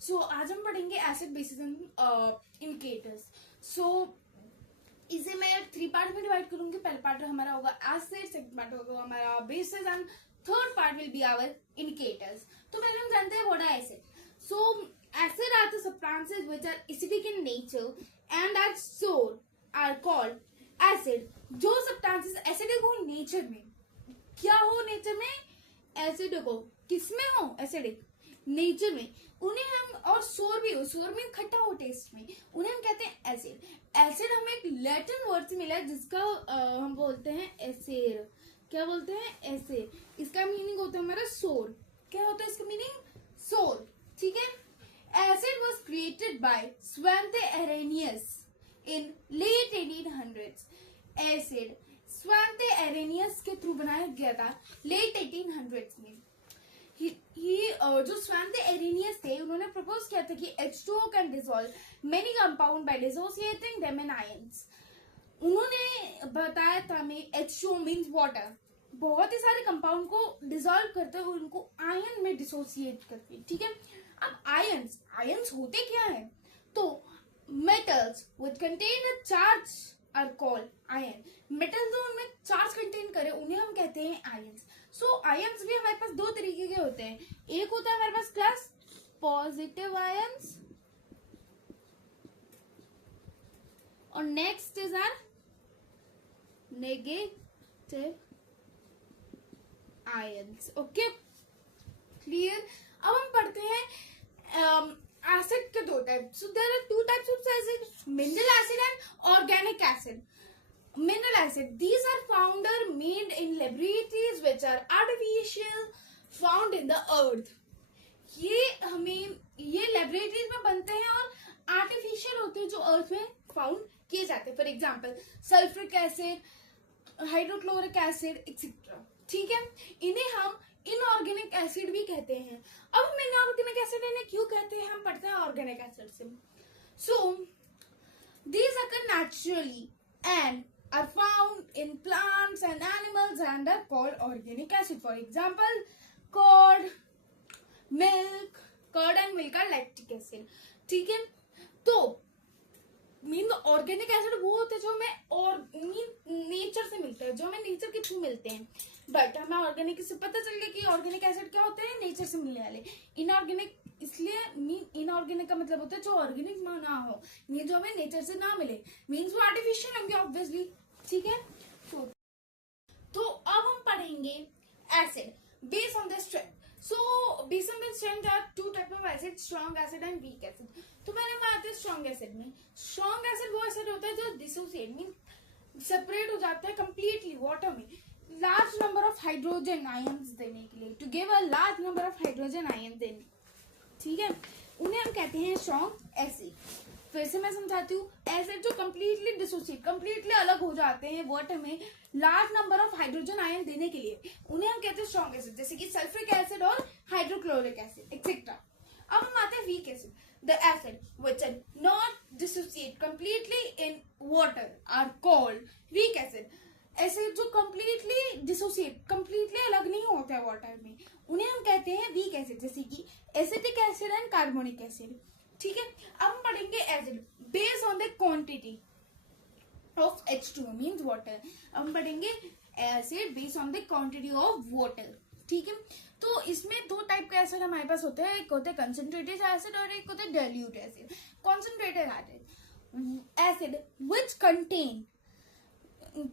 सो आज हम पढ़ेंगे एसिड बेसिस एंड इंडिकेटर्स. सो इसे मैं 3 पार्ट में डिवाइड करूंगी. पहला पार्ट हमारा होगा एसिड, सेकंड पार्ट होगा हमारा basis and third part will be our indicators. तो पहले हम जानते हैं what are acid. So acid are the substances which are acidic in nature and are so are called acid. जो सब्सटेंसेस एसिडिक हो nature में, क्या हो नेचर में, एसिडिक हो. किसमें हो एसिडिक? नेचर में. उन्हें हम, और सोर भी हो, सोर में खट्टा हो टेस्ट में, उन्हें हम कहते हैं एसिड. एसिड हमें एक लैटिन वर्ड से मिला है जिसका हम बोलते हैं एसेर. क्या बोलते हैं? एसेर. इसका मीनिंग होता है हमारा सोर. क्या होता है इसका मीनिंग? सोर. ठीक है. Acid was created by Svante Arrhenius in late 1800s. Acid Svante Arrhenius के थ्रू बनाया गया था लेट 1800s में. जो स्वैंथे एरेनियस थे, उन्होंने प्रपोज किया था कि H2O can dissolve many compound bye dissociating them in ions. उन्होंने बताया था हमें H2O मींस वाटर, बहुत ही सारे कंपाउंड को डिसॉल्व करते हुए उनको आयन में डिसोसिएट करके. ठीक है. अब आयंस होते क्या है? तो metals which contain a charge are called ion. Metal जो उनमें चार्ज कंटेन करे उन्हें हम कहते हैं आयंस. सो आयंस भी हमारे पास दो तरीके के होते हैं. एक होता है हमारे पास क्लास पॉजिटिव आयंस और next is are negative ions. Okay, clear. अब हम पढ़ते हैं एसिड के दो type. So there are 2 types of acid, mineral acid and organic acid. Mineral acid, these are found or made in laboratories which are artificial, found in the earth. ये laboratories में बनते हैं और आर्टिफिशियल होते हैं जो अर्थ में फाउंड किए जाते हैं. For example sulphuric acid, hydrochloric acid etcetera. ठीक है. इन्हें हम इनऑर्गेनिक एसिड भी कहते हैं. अब हम इनऑर्गेनिक एसिड इन्हें क्यों कहते हैं, हम पढ़ते हैं ऑर्गेनिक एसिड से. सो these occur naturally and are found in plants and animals and are called organic acid. For example, curd, milk. Curd and milk are lactic acid. ठीक है. तो मीन ऑर्गेनिक एसिड वो होते हैं जो हमें और नेचर से मिलते हैं, जो हमें नेचर के थ्रू मिलते हैं. बट हमें ऑर्गेनिक से पता चल गया कि ऑर्गेनिक एसिड क्या होते हैं, नेचर से मिलने वाले. इनऑर्गेनिक इसलिए इनऑर्गेनिक का मतलब होता है जो ऑर्गेनिक ना हो, ये जो हमें नेचर से ना मिले, मीन्स वो आर्टिफिशियल होंगे ऑब्वियसली. ठीक है. तो अब हम पढ़ेंगे acid based on the strength. So based on the strength are 2 type of acid, strong acid and weak acid. तो पहले हम आते हैं स्ट्रॉन्ग एसिड में. स्ट्रॉन्ग एसिड वो एसिड होता है जो डिसोसिएट मीन सेपरेट हो जाता है कंप्लीटली वाटर में large number of hydrogen ions देने के लिए, to give a large number of hydrogen ions देने. ठीक है. उन्हें हम कहते हैं स्ट्रॉन्ग एसिड. फिर से मैं समझाती हूँ. एसिड जो कंप्लीटली डिसोसिएट, कंप्लीटली अलग हो जाते हैं वाटर में large number of hydrogen ion देने के लिए, उन्हें हम कहते हैं स्ट्रॉन्ग एसिड, जैसे कि सल्फ्रिक एसिड और हाइड्रोक्लोरिक एसिड एक्सेट्रा. अब हम आते हैं weak acid. The acid which are not dissociate completely in water are called weak acid. Acid जो कंप्लीटली डिसोसिएट, कंप्लीटली अलग नहीं होता है वाटर में, उन्हें हम कहते हैं वीक एसिड, जैसे कि acetic acid and carbonic acid. ठीक है. अब हम पढ़ेंगे acid based on the quantity of H2O means water. हम पढ़ेंगे acid based on the quantity of water. ठीक है. तो इसमें 2 टाइप का एसिड हमारे पास होते हैं. एक होता है कंसंट्रेटेड एसिड और एक होता है dilute acid. Concentrated acid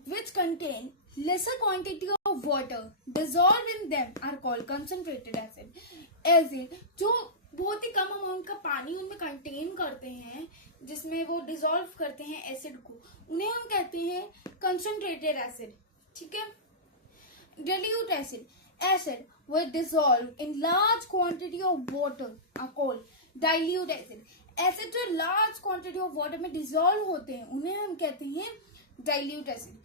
which contain lesser quantity of water dissolved in them are called concentrated acid. Acid जो बहुत ही कम अमाउंट का पानी उनमें कंटेन करते हैं, जिसमें वो डिसॉल्व करते हैं एसिड को, उन्हें हम कहते हैं कंसंट्रेटेड एसिड. ठीक है. Dilute acid which dissolve in large quantity of water are called dilute acid. Acid जो लार्ज क्वांटिटी ऑफ वाटर में डिसॉल्व होते हैं उन्हें हम कहते हैं dilute acid.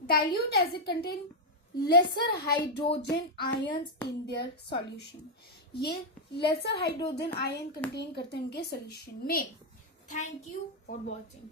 Dilute acid contain lesser hydrogen ions in their solution. ये lesser hydrogen ion contain करते हैं उनके solution में. Thank you for watching.